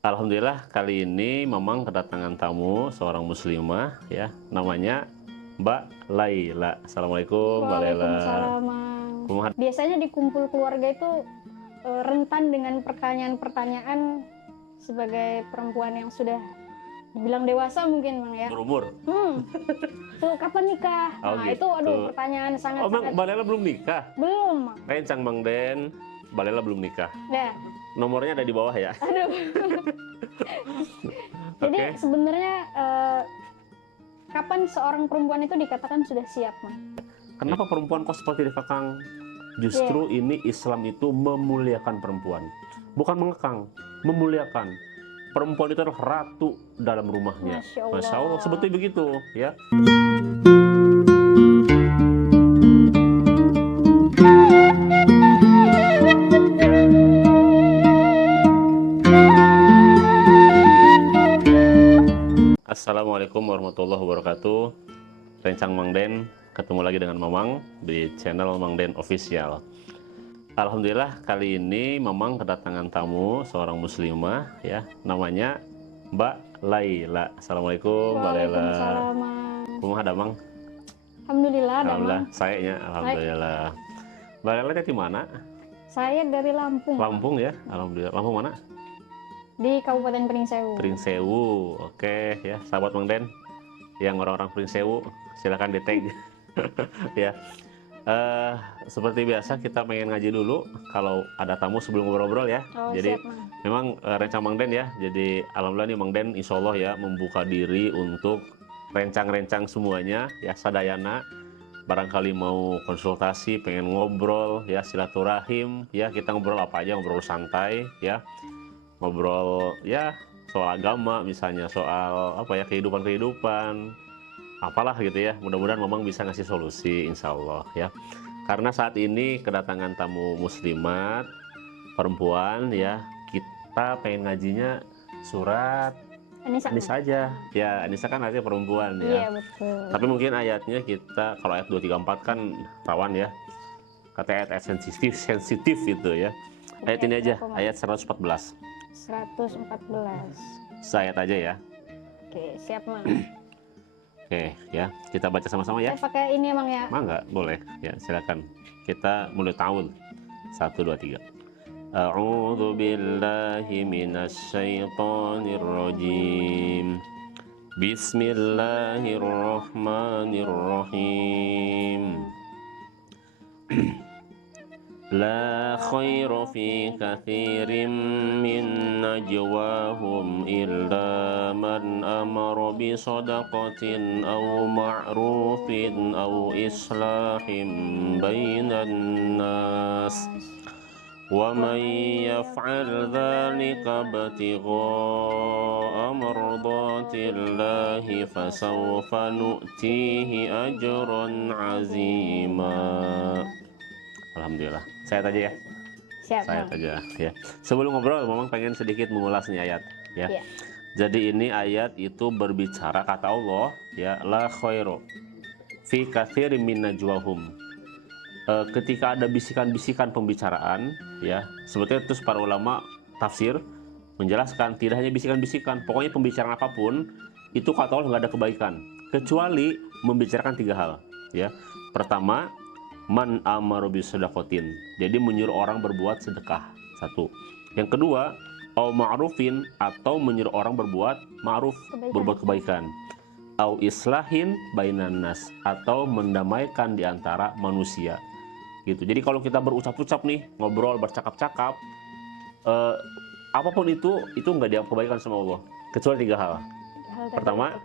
Alhamdulillah kali ini Mamang kedatangan tamu seorang muslimah ya, namanya Mbak Laila. Assalamualaikum Mbak Laila. Waalaikumsalam, Mang. Kumaha? Biasanya di kumpul keluarga itu rentan dengan pertanyaan-pertanyaan sebagai perempuan yang sudah dibilang dewasa mungkin, Mang ya. Berumur? Tuh kapan nikah? Oh, Nah, gitu. itu aduh pertanyaan Oh, sangat-sangat Mbak Laila belum nikah? belum, Mang. Rencang Mang Den, Mbak Laila belum nikah. Nah, Nomornya ada di bawah ya. aduh. Jadi Oke. sebenarnya kapan seorang perempuan itu dikatakan sudah siap, Mang? Kenapa perempuan kok seperti di Kakang? Justru ini Islam itu memuliakan perempuan, bukan mengekang, memuliakan. Perempuan itu adalah ratu dalam rumahnya. Masya Allah. Masya Allah, sebetulnya begitu ya. Assalamualaikum warahmatullahi wabarakatuh. Rencang Mang Den, ketemu lagi dengan Mamang di channel Mang Den Official. Alhamdulillah kali ini Mamang kedatangan tamu seorang muslimah ya, namanya Mbak Laila. Assalamualaikum Mbak Laila. Waalaikumsalam, Mang. Kumaha ada Mang? Alhamdulillah, ada, Mang. Alhamdulillah, sayanya alhamdulillah. Mbak Laila dari mana? Saya dari Lampung, Mang. Lampung ya, alhamdulillah. Lampung mana? Di Kabupaten Pringsewu. Pringsewu. Oke ya, sahabat Mang Den yang orang-orang Pringsewu silakan di tag. Ya. Seperti biasa kita pengen ngaji dulu kalau ada tamu sebelum ngobrol-ngobrol ya. Oh, Jadi siap, Mang. memang rencang Mang Den ya. Jadi alhamdulillah nih Mang Den insya Allah ya membuka diri untuk rencang-rencang semuanya ya, sadayana. Barangkali mau konsultasi, pengen ngobrol ya, silaturahim ya, kita ngobrol apa aja, ngobrol santai ya. Ngobrol ya soal agama misalnya, soal apa ya, kehidupan apalah gitu ya. Mudah-mudahan Mamang bisa ngasih solusi insya Allah ya. Karena saat ini kedatangan tamu muslimat perempuan ya, kita pengen ngajinya surat Anisa aja ya. Anisa kan artinya perempuan ya. Iya, betul. Tapi mungkin ayatnya kita, kalau ayat 2, 3, 4 kan rawan ya, kata ayat sensitif itu ya. Ayat ini aja, ayat 114. 114. Sayat aja ya. Oke, siap, Mang. Oke ya, kita baca sama-sama ya. Saya pakai ini, Mang ya. Mangga, boleh ya, silakan. Kita mulai tahun 1, 2, 3. A'udzu billahi minasyaitonir rajim. Bismillahirrahmanirrahim. La khaira fi katsirin min najwahum illa man amara bi shadaqatin aw ma'rufin aw islahin bainan nas wa man yaf'al dhalika ibtigha'a mardatillahi fasawfa nu'tihi ajran 'azima. Alhamdulillah. Saya aja ya. Siap, Saya Mang. aja ya. Sebelum ngobrol, Mamang pengen sedikit mengulas nih ayat ya. Iya. Jadi ini ayat itu berbicara kata Allah ya, la khairu fi katsirin min najwahum. Ketika ada bisikan-bisikan pembicaraan ya, sebetulnya terus para ulama tafsir menjelaskan tidak hanya bisikan-bisikan, pokoknya pembicaraan apapun itu kata Allah nggak ada kebaikan kecuali membicarakan 3 hal ya. Pertama, man amaru bisedaqatin, jadi menyuruh orang berbuat sedekah, 1. Yang kedua, au ma'rufin, atau menyuruh orang berbuat ma'ruf, berbuat kebaikan. Au islahin bainan nas, atau mendamaikan di antara manusia. Gitu. Jadi kalau kita berucap-ucap nih, ngobrol, bercakap-cakap, apapun itu nggak dianggap kebaikan sama Allah kecuali 3 hal. Pertama,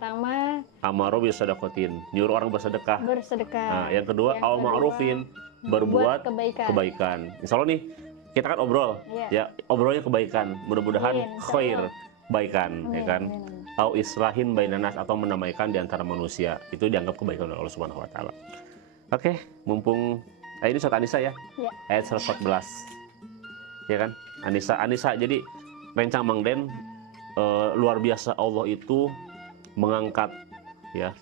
amaru bisedaqatin, nyuruh orang bersedekah. Nah, yang kedua, au ma'rufin, berbuat kebaikan. Insya Allah nih, kita kan obrol ya, obrolnya kebaikan, mudah-mudahan khair, kebaikan ya kan. Au islahin bainan nas, atau mendamaikan di antara manusia, itu dianggap kebaikan oleh Allah Subhanahu wa taala. Oke, mumpung ini surat Anisa ya. Ayat 114. Ya kan? Anisa. Jadi rencang Mang Den, luar biasa Allah itu mengangkat ya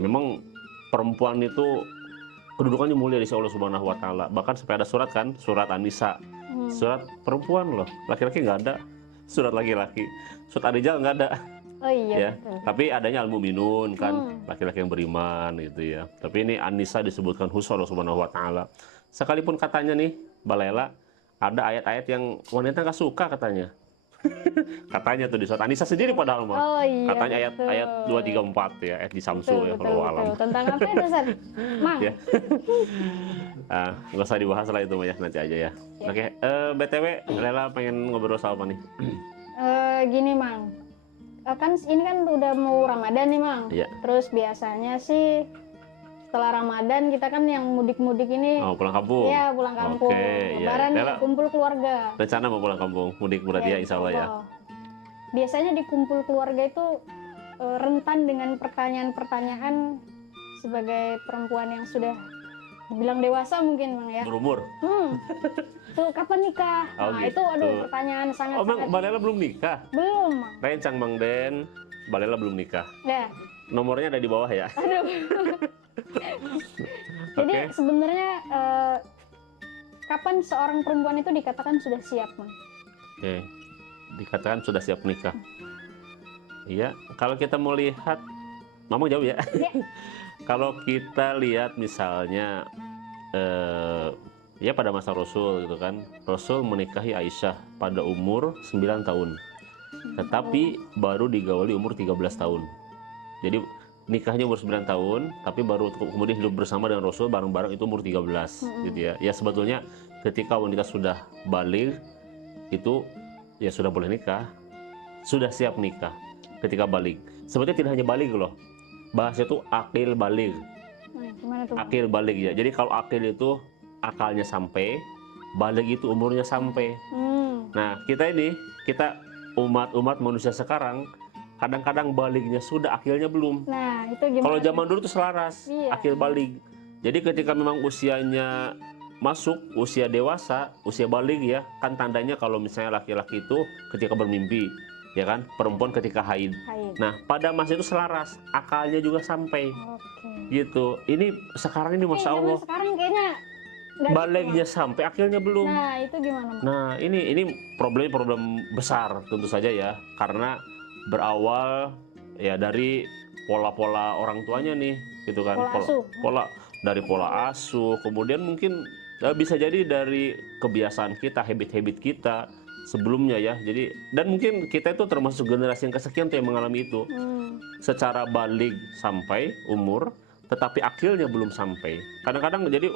memang perempuan itu kedudukannya mulia di sisi Allah Subhanahu wa taala. Bahkan sampai ada surat kan, surat An-Nisa. Surat perempuan loh, laki-laki nggak ada. surat laki-laki. Surat Ar-Rijal nggak ada. Oh iya, Ya, betul. tapi adanya al-mu'minun kan, laki-laki yang beriman gitu ya. Tapi ini An-Nisa disebutkan khusus Allah Subhanahu wa taala. Sekalipun katanya nih, Balela, ada ayat-ayat yang wanita nggak suka katanya. Katanya tuh di surat An-Nisa sendiri padahal mah. Oh iya, Katanya betul. ayat 234 ya, ayat di Samsu ya Betul, kalau alam. betul. Tentang apa itu, Ustaz? Mang. Ya. Nggak usah dibahas lah itu mah ya, nanti aja ya. Oke, BTW Lela pengen ngobrol soal apa nih? Gini, Mang. Kan ini kan udah mau Ramadan nih, Mang. Iya. Terus biasanya sih setelah Ramadan kita kan yang mudik-mudik ini Oh, pulang kampung. iya pulang kampung. Oke, iya. Lebaran nih, Lela kumpul keluarga. rencana mau pulang kampung, mudik berarti ya insya Allah ya. Biasanya di kumpul keluarga itu rentan dengan pertanyaan-pertanyaan sebagai perempuan yang sudah dibilang dewasa mungkin, Bang ya. Berumur. Tuh kapan nikah? Oh, Nah, gitu. itu pertanyaan Oh, sangat-sangat Mbak Lela belum nikah? belum, Mang. Rencang Mang Den, Mbak Lela belum nikah. Ya. Nomornya ada di bawah ya. Aduh. Jadi Oke. sebenarnya kapan seorang perempuan itu dikatakan sudah siap, Mang? Oke, dikatakan sudah siap nikah. Iya, kalau kita mau lihat, ngomong jauh ya. Ya. Kalau kita lihat misalnya, ya pada masa Rasul gitu kan, Rasul menikahi Aisyah pada umur 9 tahun, tetapi baru digauli umur 13 tahun. Jadi nikahnya umur 9 tahun, tapi baru kemudian hidup bersama dengan Rasul bareng-bareng itu umur 13 gitu ya. Ya sebetulnya ketika wanita sudah balik itu ya sudah boleh nikah, sudah siap nikah ketika balik. Sebetulnya tidak hanya balik loh, bahasnya itu akil balik. Nah, gimana tuh, Mang? Akil balik ya. Jadi kalau akil itu akalnya sampai, balik itu umurnya sampai. Nah kita umat manusia sekarang kadang-kadang baliknya sudah, akilnya belum. Nah, itu gimana? Kalau zaman dulu tuh selaras, Iya. akil balik. Jadi ketika memang usianya masuk usia dewasa, usia balik ya, kan tandanya kalau misalnya laki-laki itu ketika bermimpi, ya kan, perempuan ketika haid. Haid. Nah, pada masa itu selaras, akalnya juga sampai. Oke. Gitu. Ini sekarang ini Masya Allah, Zaman sekarang kayaknya nggak gitu, baliknya sampai, akilnya Mang. belum. Nah, itu gimana, Mang? Nah, ini problem besar tentu saja ya, karena berawal ya dari pola-pola orang tuanya nih, gitu kan. Pola asuh. Dari pola asuh, kemudian mungkin bisa jadi dari kebiasaan kita, habit-habit kita sebelumnya ya. Jadi dan mungkin kita itu termasuk generasi yang kesekian tuh yang mengalami itu. Secara balik sampai umur, tetapi akilnya belum sampai. Kadang-kadang jadi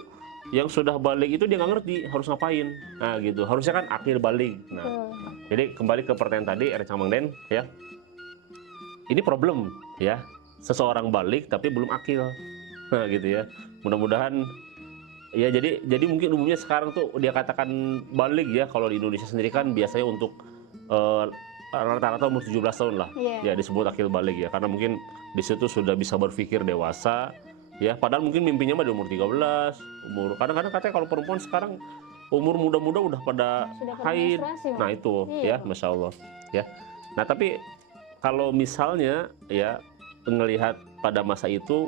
yang sudah balik itu dia nggak ngerti harus ngapain. Nah gitu, harusnya kan akil balik. Nah, jadi kembali ke pertanyaan tadi, Rencang Mang Den ya. Ini problem ya, seseorang balik tapi belum akil. Nah gitu ya. Mudah-mudahan ya, jadi mungkin umumnya sekarang tuh dia katakan balik ya, kalau di Indonesia sendiri kan biasanya untuk rata-rata umur 17 tahun lah. Iya. Ya disebut akil balik ya, karena mungkin di situ sudah bisa berpikir dewasa ya, padahal mungkin mimpinya mah di umur 13, umur kadang-kadang katanya kalau perempuan sekarang umur muda-muda udah pada Sudah pada haid. menstruasi, Mang. Nah itu Iya. ya, Masya Allah ya. Nah tapi kalau misalnya ya ngelihat pada masa itu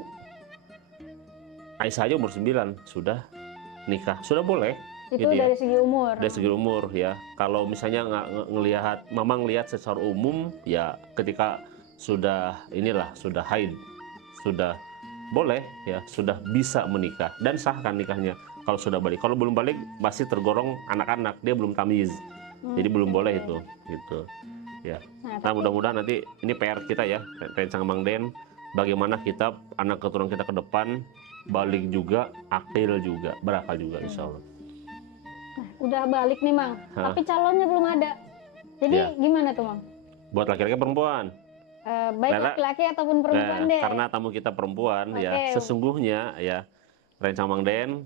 Aisyah aja umur 9 sudah nikah, sudah boleh. Itu gitu ya. dari segi umur. Dari segi umur ya. Kalau misalnya ngelihat, Mamang lihat secara umum ya, ketika sudah sudah haid, sudah boleh ya, sudah bisa menikah dan sahkan nikahnya kalau sudah balik. Kalau belum balik masih tergolong anak-anak, dia belum tamyiz. Jadi belum boleh itu gitu. Ya. Nah, mudah-mudahan nanti ini PR kita ya, Rencang Mang Den, bagaimana kita anak keturunan kita ke depan balik juga, akil juga, berakal juga insya Allah. Nah, udah balik nih, Mang. Tapi calonnya belum ada. Jadi Ya. gimana tuh, Mang? Buat laki-laki perempuan. Baik laki-laki ataupun perempuan deh. Karena tamu kita perempuan ya, sesungguhnya ya Rencang Mang Den,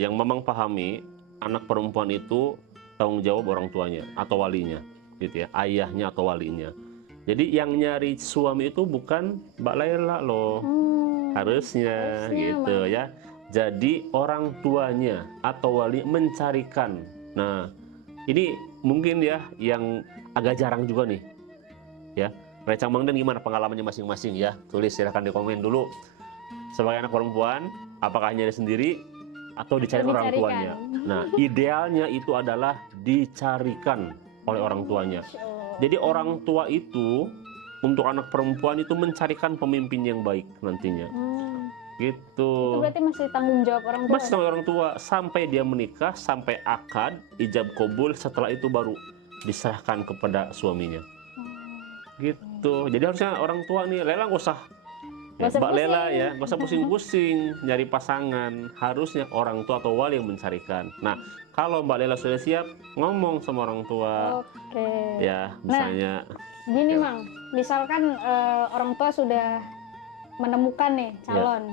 yang Mamang pahami, anak perempuan itu tanggung jawab orang tuanya atau walinya, gitu ya, ayahnya atau walinya. Jadi yang nyari suami itu bukan Mbak Lela loh, harusnya gitu Mang. Ya. Jadi orang tuanya atau wali mencarikan. Nah, ini mungkin ya yang agak jarang juga nih, ya. Rencang Mang Den gimana pengalamannya masing-masing ya? Tulis silahkan di komen dulu. Sebagai anak perempuan, apakah nyari sendiri atau dicari orang tuanya? Nah, idealnya itu adalah dicarikan oleh orang tuanya. Jadi orang tua itu untuk anak perempuan itu mencarikan pemimpin yang baik nantinya. Gitu. Itu berarti masih tanggung jawab orang tua. Masih sama orang tua sampai dia menikah, sampai akad, ijab kabul, setelah itu baru diserahkan kepada suaminya. Gitu. Jadi harusnya orang tua nih, Lela nggak usah Mbak Lela ya, nggak usah pusing-pusing nyari pasangan. Harusnya orang tua atau wali yang mencarikan. Nah, kalau Mbak Lela sudah siap, ngomong sama orang tua. Oke. Ya, misalnya. Gini Mang, misalkan orang tua sudah menemukan nih calon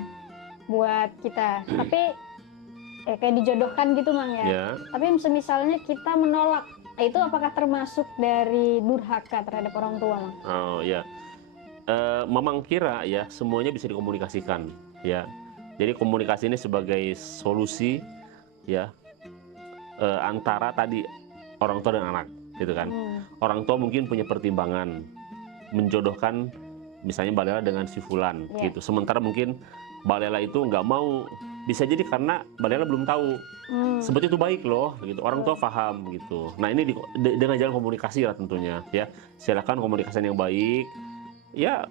buat kita, tapi kayak dijodohkan gitu Mang ya. Tapi misalnya kita menolak, itu apakah termasuk dari durhaka terhadap orang tua Mang? Oh ya. Memang kira ya semuanya bisa dikomunikasikan ya. Jadi komunikasi ini sebagai solusi ya antara tadi orang tua dan anak gitu kan. Orang tua mungkin punya pertimbangan menjodohkan misalnya Mbak Lela dengan si Fulan gitu. Sementara mungkin Mbak Lela itu nggak mau, bisa jadi karena Mbak Lela belum tahu sebetulnya itu baik loh gitu. Orang tua paham gitu. Nah ini dengan jalan komunikasi lah tentunya ya. Silakan komunikasi yang baik. Ya,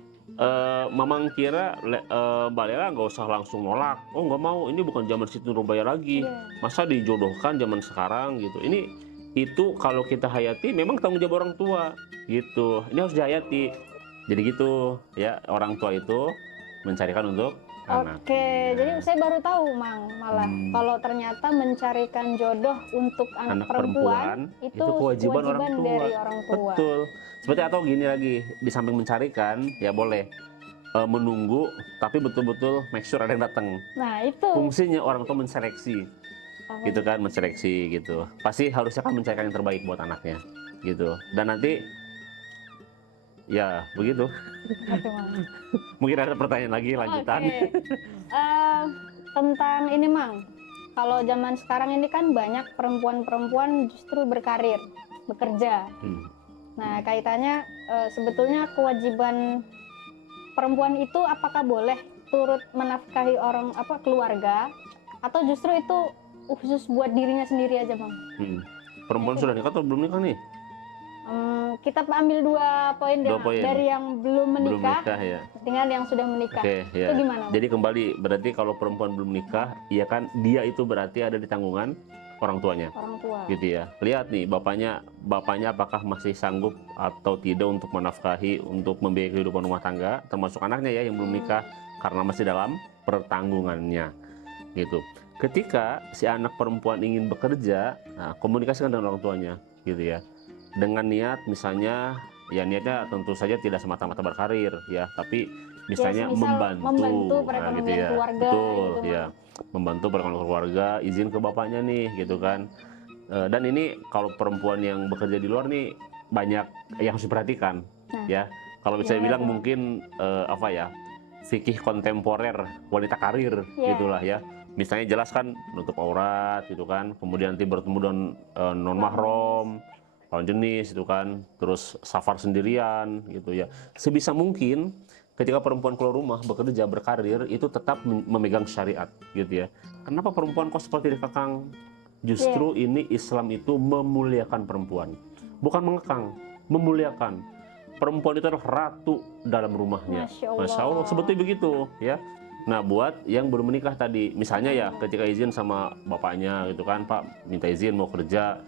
Mamang kira Mbak Lela nggak usah langsung nolak. Oh nggak mau, ini bukan zaman Siti Nurbaya lagi. Masa dijodohkan zaman sekarang gitu. Itu kalau kita hayati memang tanggung jawab orang tua gitu. Ini harus dihayati. Jadi gitu ya, orang tua itu mencarikan untuk anak. Oke, jadi saya baru tahu Mang malah kalau ternyata mencarikan jodoh untuk anak perempuan itu kewajiban dari orang tua. Betul. Seperti atau gini lagi, di samping mencarikan ya boleh menunggu, tapi betul-betul make sure ada yang datang. Nah itu fungsinya orang tua menseleksi, gitu kan, menseleksi gitu. Pasti harusnya kan mencarikan yang terbaik buat anaknya, gitu. Dan nanti ya begitu. Mungkin ada pertanyaan lagi lanjutan. Tentang ini Mang, kalau zaman sekarang ini kan banyak perempuan-perempuan justru berkarir, bekerja. Nah kaitannya sebetulnya kewajiban perempuan itu apakah boleh turut menafkahi keluarga, atau justru itu khusus buat dirinya sendiri aja Bang? Perempuan sudah nikah atau belum nikah nih? Kita ambil dua poin dari yang belum menikah ya. dengan yang sudah menikah. Itu gimana? Jadi kembali, berarti kalau perempuan belum nikah, ya kan dia itu berarti ada di tanggungan orang tuanya. Orang tua. Gitu ya. Lihat nih bapaknya apakah masih sanggup atau tidak untuk menafkahi, untuk membiayai kehidupan rumah tangga, termasuk anaknya ya yang belum nikah karena masih dalam pertanggungannya. Gitu. Ketika si anak perempuan ingin bekerja, nah, komunikasikan dengan orang tuanya, gitu ya. Dengan niat misalnya, ya niatnya tentu saja tidak semata-mata berkarir ya, tapi misalnya membantu perekonomian gitu ya. keluarga. Betul ya, membantu perekonomian keluarga, izin ke bapaknya nih gitu kan. Dan ini kalau perempuan yang bekerja di luar nih banyak yang harus diperhatikan ya. Kalau bisa bilang mungkin fikih kontemporer wanita karir gitulah ya. Misalnya jelas kan menutup aurat gitu kan, kemudian nanti bertemu dengan non mahram, lawan jenis itu kan, terus safar sendirian gitu ya. Sebisa mungkin ketika perempuan keluar rumah bekerja berkarir itu tetap memegang syariat gitu ya. Kenapa perempuan kok seperti dikekang? Justru ini Islam itu memuliakan perempuan, bukan mengekang, memuliakan. Perempuan itu adalah ratu dalam rumahnya. Masya Allah, sebetulnya begitu ya. Nah buat yang belum menikah tadi, misalnya ya ketika izin sama bapaknya gitu kan, Pak minta izin mau kerja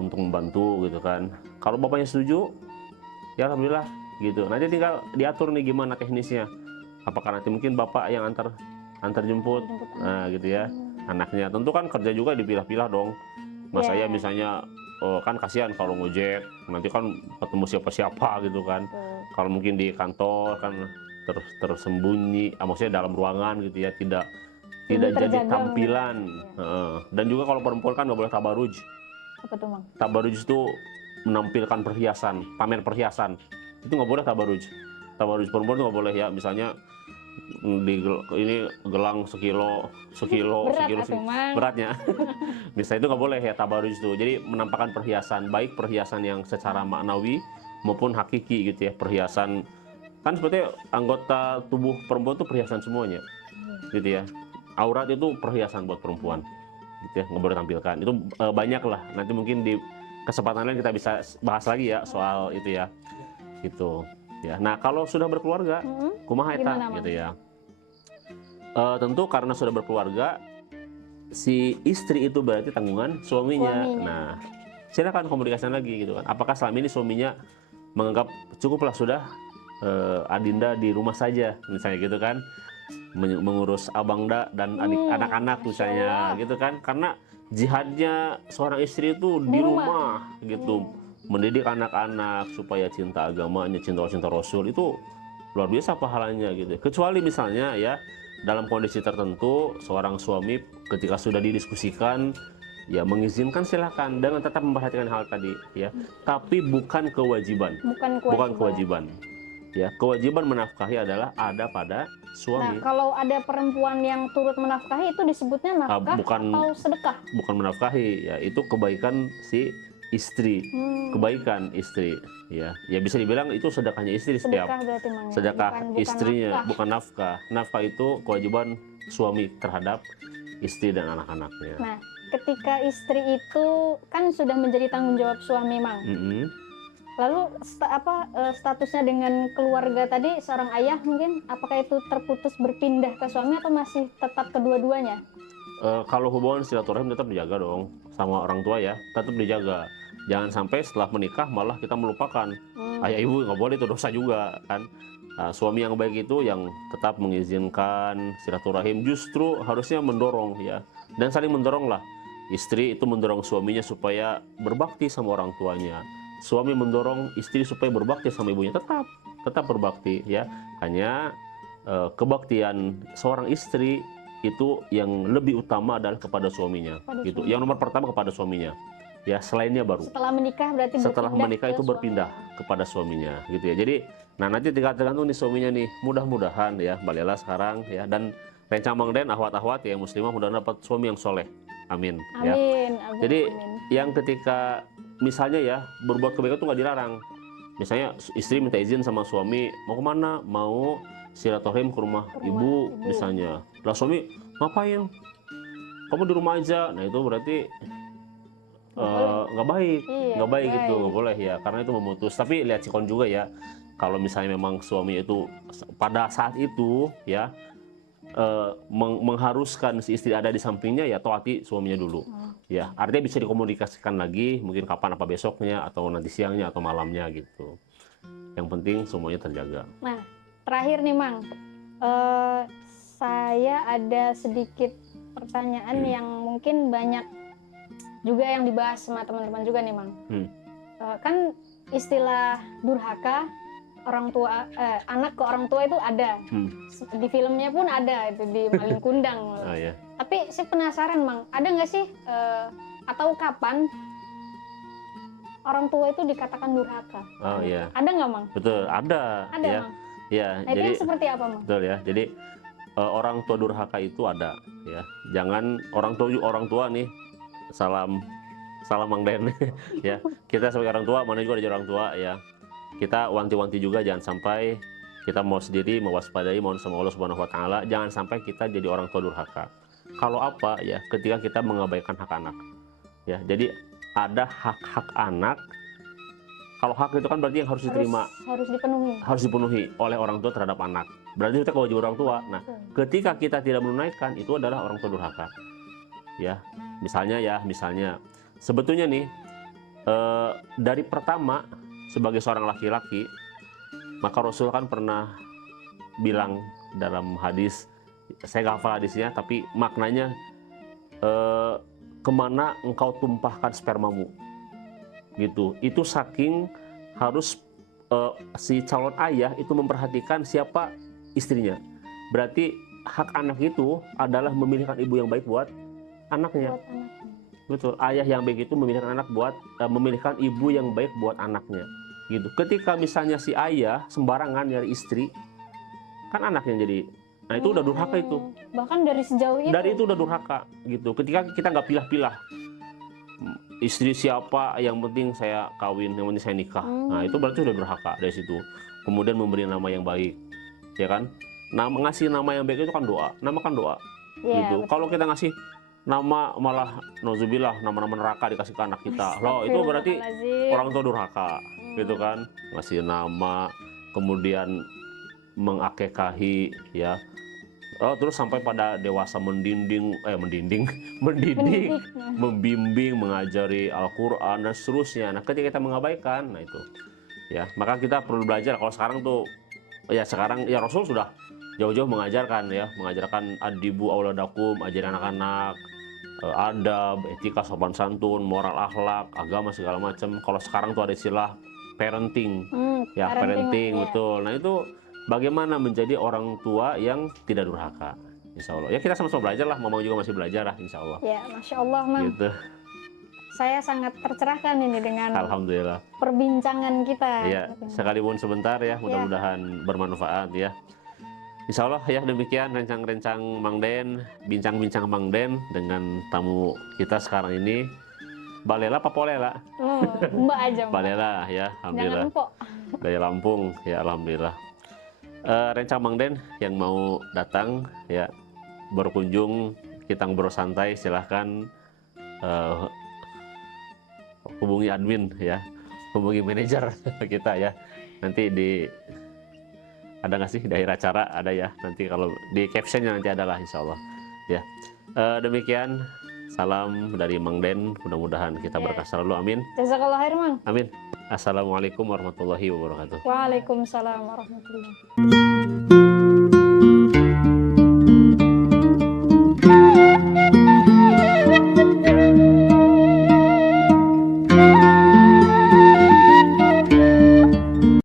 untuk membantu gitu kan. Kalau bapaknya setuju, ya alhamdulillah gitu. Nanti tinggal diatur nih gimana teknisnya. Apakah nanti mungkin bapak yang antar jemput, nah gitu ya. Anaknya tentu kan kerja juga dipilah-pilah dong. Mas saya misalnya kan kasihan kalau ngojek, nanti kan ketemu siapa-siapa gitu kan. Kalau mungkin di kantor kan tersembunyi, maksudnya dalam ruangan gitu ya, tidak jadi tampilan. Dan juga kalau perempuan kan nggak boleh tabaruj. Apa tuh Mang? Tabaruj itu menampilkan perhiasan, pamer perhiasan. Itu nggak boleh tabaruj. Tabaruj perempuan itu nggak boleh ya. Misalnya ini gelang sekilo beratnya. Misalnya itu nggak boleh ya tabaruj itu. Jadi menampakkan perhiasan, baik perhiasan yang secara maknawi maupun hakiki gitu ya. Perhiasan kan seperti anggota tubuh perempuan itu perhiasan semuanya, gitu ya. Aurat itu perhiasan buat perempuan, gitu ya, nggak boleh tampilkan. Itu banyak lah. Nanti mungkin kesempatan lain kita bisa bahas lagi ya soal itu ya. Gitu. Ya. Nah, kalau sudah berkeluarga, kumaha eta Gimana, Mang? gitu ya. Tentu karena sudah berkeluarga, si istri itu berarti tanggungan suaminya. Nah, silakan komunikasikan lagi gitu kan. Apakah selama ini suaminya menganggap cukuplah sudah Adinda di rumah saja misalnya gitu kan, mengurus abangda dan anak-anak misalnya gitu kan, karena jihadnya seorang istri itu di rumah gitu, mendidik anak-anak supaya cinta agamanya, cinta Rasul itu luar biasa pahalanya gitu. Kecuali misalnya ya dalam kondisi tertentu seorang suami ketika sudah didiskusikan ya mengizinkan silakan dengan tetap memperhatikan hal tadi ya, tapi bukan kewajiban. Bukan kewajiban. Ya, kewajiban menafkahi adalah ada pada suami. Nah, kalau ada perempuan yang turut menafkahi itu disebutnya nafkah atau sedekah? Bukan menafkahi, ya itu kebaikan si istri, kebaikan istri. Ya, ya bisa dibilang itu sedekahnya istri setiap. Berarti, Mang, ya? Sedekah bukan istrinya, nafkah. bukan nafkah. Nafkah itu kewajiban suami terhadap istri dan anak-anaknya. Nah, ketika istri itu kan sudah menjadi tanggung jawab suami, Mang. Lalu statusnya dengan keluarga tadi, seorang ayah mungkin, apakah itu terputus berpindah ke suami atau masih tetap kedua-duanya? Kalau hubungan silaturahim tetap dijaga dong sama orang tua ya, tetap dijaga. Jangan sampai setelah menikah malah kita melupakan ayah ibu, nggak boleh, itu dosa juga kan. Suami yang baik itu yang tetap mengizinkan silaturahim, justru harusnya mendorong ya, dan saling mendorong lah. Istri itu mendorong suaminya supaya berbakti sama orang tuanya. Suami mendorong istri supaya berbakti sama ibunya, tetap berbakti ya. Hanya kebaktian seorang istri itu yang lebih utama adalah kepada suaminya gitu. Yang nomor pertama kepada suaminya. Ya, selainnya baru. Setelah menikah berarti setelah menikah itu berpindah kepada suaminya gitu ya. Jadi nanti tergantung nih suaminya nih. Mudah-mudahan ya Mbak Lela sekarang ya, dan rencang Mang Den ahwat-ahwat ya muslimah mudah dapat suami yang soleh. Amin. Ya. Jadi yang ketika misalnya ya berbuat kebaikan itu nggak dilarang. Misalnya istri minta izin sama suami mau kemana, mau silaturahim ke rumah ibu misalnya. Lah suami ngapain? Kamu di rumah aja. Nah itu berarti nggak baik, nggak baik gitu, nggak boleh ya, karena itu memutus. Tapi lihat sikon juga ya. Kalau misalnya memang suami itu pada saat itu ya mengharuskan si istri ada di sampingnya, ya taati suaminya dulu. Ya, artinya bisa dikomunikasikan lagi, mungkin kapan, apa besoknya, atau nanti siangnya, atau malamnya gitu. Yang penting semuanya terjaga. Nah, terakhir nih Mang, saya ada sedikit pertanyaan yang mungkin banyak juga yang dibahas sama teman-teman juga nih Mang. Kan istilah durhaka orang tua, anak ke orang tua itu ada. Di filmnya pun ada itu, di Malin Kundang. Oh, yeah. Tapi saya penasaran Mang, ada nggak sih atau kapan orang tua itu dikatakan durhaka? Oh iya. Ada nggak Mang? Betul, ada. Ada ya. Mang. Ya, nah, jadi itu seperti apa Mang? Betul ya. Jadi orang tua durhaka itu ada ya. Jangan orang tua nih, salam Mang Den ya. Kita sebagai orang tua, mana juga ada orang tua ya. Kita wanti-wanti juga jangan sampai kita mau sendiri mewaspadai, mohon sama Allah Subhanahu wa taala, jangan sampai kita jadi orang tua durhaka. Kalau apa ya, ketika kita mengabaikan hak anak. Ya, jadi ada hak-hak anak. Kalau hak itu kan berarti yang harus diterima, harus dipenuhi oleh orang tua terhadap anak. Berarti kita kewajiban orang tua. Nah, ketika kita tidak menunaikan, itu adalah orang tua durhaka. Ya, misalnya sebetulnya nih dari pertama sebagai seorang laki-laki, maka Rasul kan pernah bilang dalam hadis, saya nggak hafal hadisnya, tapi maknanya kemana engkau tumpahkan spermamu, gitu. Itu saking harus si calon ayah itu memperhatikan siapa istrinya. Berarti hak anak itu adalah memilihkan ibu yang baik buat anaknya. Betul, ayah yang baik itu memilihkan anak buat memilihkan ibu yang baik buat anaknya. Gitu. Ketika misalnya si ayah sembarangan nyari istri, kan anak yang jadi, nah itu udah durhaka itu. Bahkan dari sejauh itu. Dari itu udah durhaka, gitu. Ketika kita nggak pilah-pilah istri siapa, yang penting saya kawin, yang penting saya nikah. Nah itu berarti udah durhaka dari situ. Kemudian memberi nama yang baik, ya kan? Ngasih nama yang baik itu kan doa, nama kan doa. Gitu. Kalau kita ngasih nama malah nauzubillah nama-nama neraka dikasih ke anak kita. Loh, itu berarti Astagfirullahaladzim. orang tua durhaka, gitu kan? Ngasih nama, kemudian mengakekahi, ya. Oh, terus sampai pada dewasa mendidik, Mendidik. membimbing, mengajari Al-Quran dan seterusnya. Nah, ketika kita mengabaikan, nah itu, ya, maka kita perlu belajar. Kalau sekarang tuh, ya sekarang ya Rasul sudah jauh-jauh mengajarkan, ya, mengajarkan adibu auladakum, ajarin anak-anak, adab, etika, sopan santun, moral, akhlak, agama segala macam. Kalau sekarang tuh ada istilah parenting, ya parenting, Ya. betul. Nah itu bagaimana menjadi orang tua yang tidak durhaka, insya Allah. Ya kita sama-sama belajar lah, Mamang juga masih belajar lah, insya Allah. Ya, Masya Allah, Mang. Gitu. Saya sangat tercerahkan ini dengan Alhamdulillah. perbincangan kita. Ya, sekalipun sebentar ya, mudah-mudahan bermanfaat ya. Insya Allah ya, demikian rencang-rencang Mang Den, bincang-bincang Mang Den dengan tamu kita sekarang ini. Balela apa Polela? Mbak aja, Mbak. Balela ya, alhamdulillah. Jangan empok. Dari Lampung ya, alhamdulillah. Rencang Mang Den yang mau datang ya, berkunjung, kita ngobrol santai, silahkan hubungi admin ya, hubungi manajer kita ya. Nanti ada nggak sih di akhir acara, ada ya, nanti kalau di captionnya nanti adalah insya Allah ya. Demikian, salam dari Mang Den, mudah-mudahan kita berkah selalu, amin. Jazakallah khair, Mang. Amin. Assalamualaikum warahmatullahi wabarakatuh. Waalaikumsalam warahmatullahi wabarakatuh.